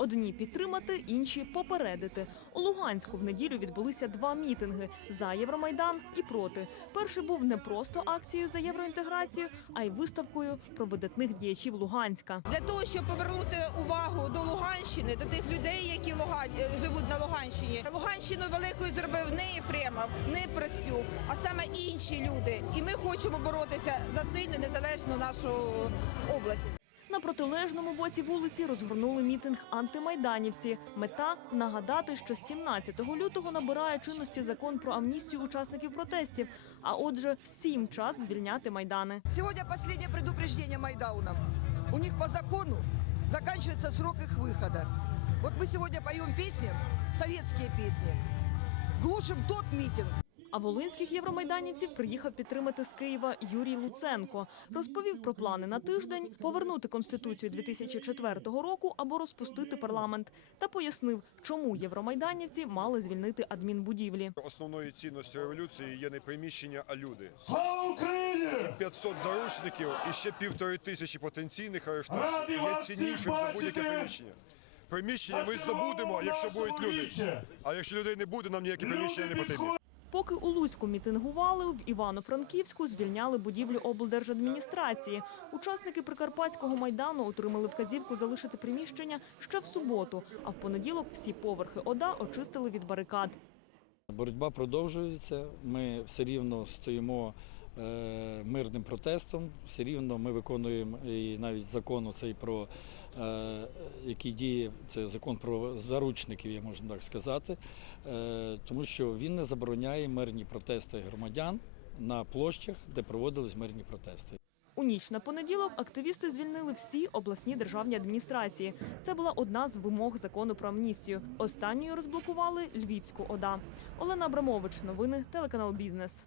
Одні підтримати, інші попередити. У Луганську в неділю відбулися два мітинги за Євромайдан і проти. Перший був не просто акцією за євроінтеграцію, а й виставкою про видатних діячів Луганська. для того, щоб повернути увагу до Луганщини, до тих людей, які Луган... е, живуть на Луганщині. Луганщину великою зробив не Єфремов, не Простюк, а саме інші люди. І ми хочемо боротися за сильну незалежну нашу область. На протилежному боці вулиці розгорнули мітинг антимайданівці. Мета нагадати, що 17 лютого набирає чинності закон про амністію учасників протестів. А отже, всім час звільняти майдани. Сегодня последнее предупреждение Майдаунам. У них по закону заканчивается срок их выхода. Вот мы сегодня поем песни, советские песни, глушим тот митинг, А волинських євромайданівців приїхав підтримати з Києва Юрій Луценко. Розповів про плани на тиждень повернути конституцію 2004 року або розпустити парламент. Та пояснив, чому євромайданівці мали звільнити адмінбудівлі. Основною цінністю революції є не приміщення, а люди. Слава Україні! 500 заручників і ще півтори тисячі потенційних арештантів є ціннішим за будь-яке приміщення. Приміщення ми здобудемо, якщо будуть люди. А якщо людей не буде, нам ніякі приміщення не потрібні. Поки у Луцьку мітингували, в Івано-Франківську звільняли будівлю облдержадміністрації. Учасники Прикарпатського майдану отримали вказівку залишити приміщення ще в суботу, а в понеділок всі поверхи ОДА очистили від барикад. Боротьба продовжується. Ми все рівно стоїмо е, мирним протестом. Все рівно ми виконуємо і навіть закон цей про е, який діє, це закон про заручників, я можна так сказати, е, тому що він не забороняє мирні протести громадян на площах, де проводились мирні протести. У ніч на понеділок активісти звільнили всі обласні державні адміністрації. Це була одна з вимог закону про амністію. Останньою розблокували Львівську ОДА. Олена Абрамович, новини, телеканал Бізнес.